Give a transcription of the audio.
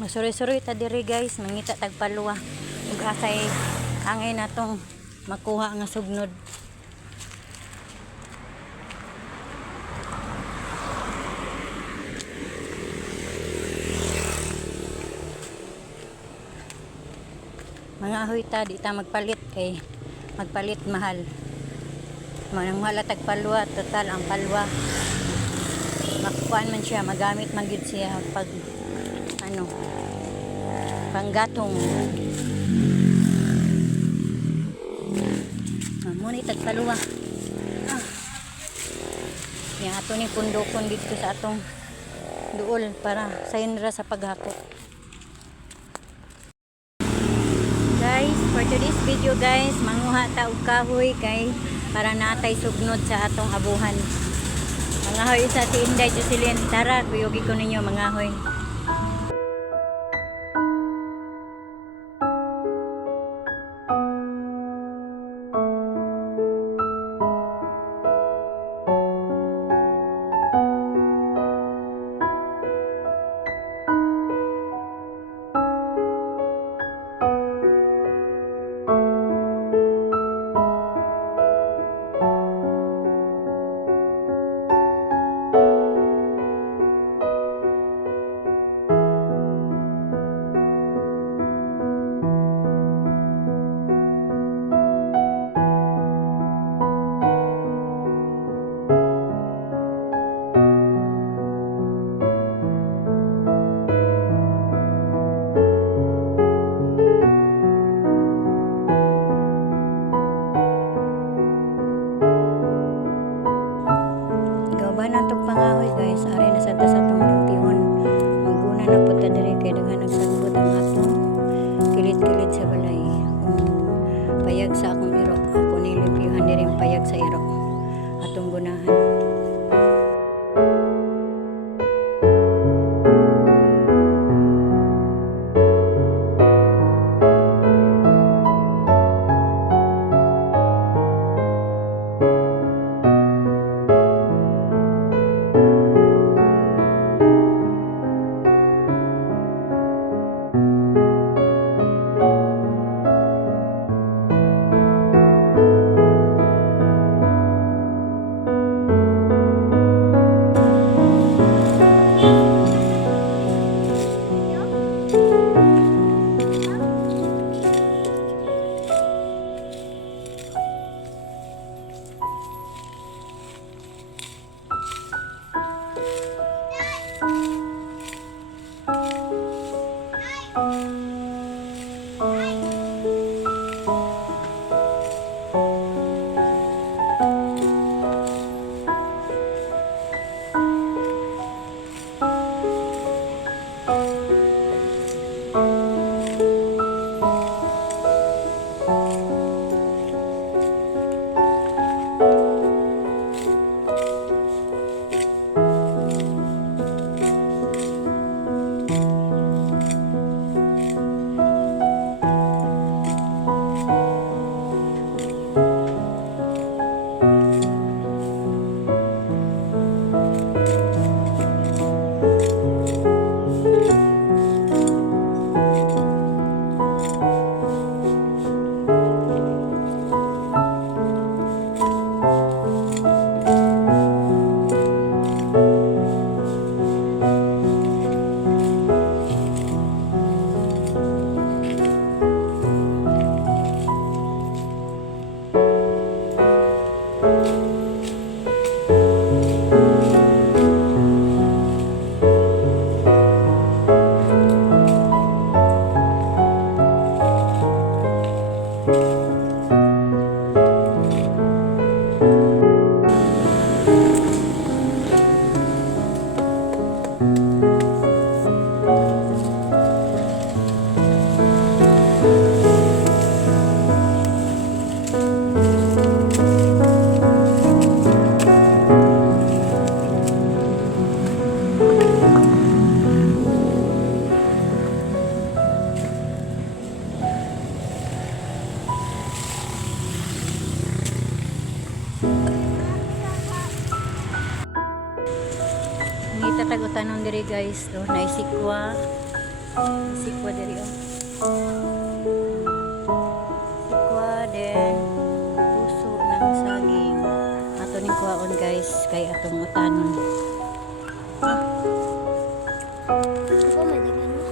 Masuroy-suroy ta diri guys, mangita tagpaluwa. Ug asay angay natong makuha nga sugnod. Mga ahoy ta, di ta magpalit kay magpalit mahal. Manang mahal tagpaluwa, total ang palwa. Makukuhaan man siya, magamit man gid siya pag ano, panggatong. Muna tagpaluwa. Yang ato ni pundokon dito sa atong duol para sa indra sa paghakot. Guys, for today's video guys, manguha ta og kahoy kay para natay sugnod sa atong abuhan. Mangahoy sa si Inday Jocelyn. Tara, kuyugi ko ninyo mangahoy. Natong pangahoy guys, ari na sa atong limpihon. Maguna na po ta diri kay daghan nagsagbot ang atong kilit-kilit sa balay. Payag sa akong iro, ako ni limpiyuhan diri payag sa iro atong gunahan. Itatag utanon diri guys, do naisikwa Sikwa diri oh. Sikwa then puso ng saging. Ato ning kuhaon guys kay atong utanon. Ako may dagan mo.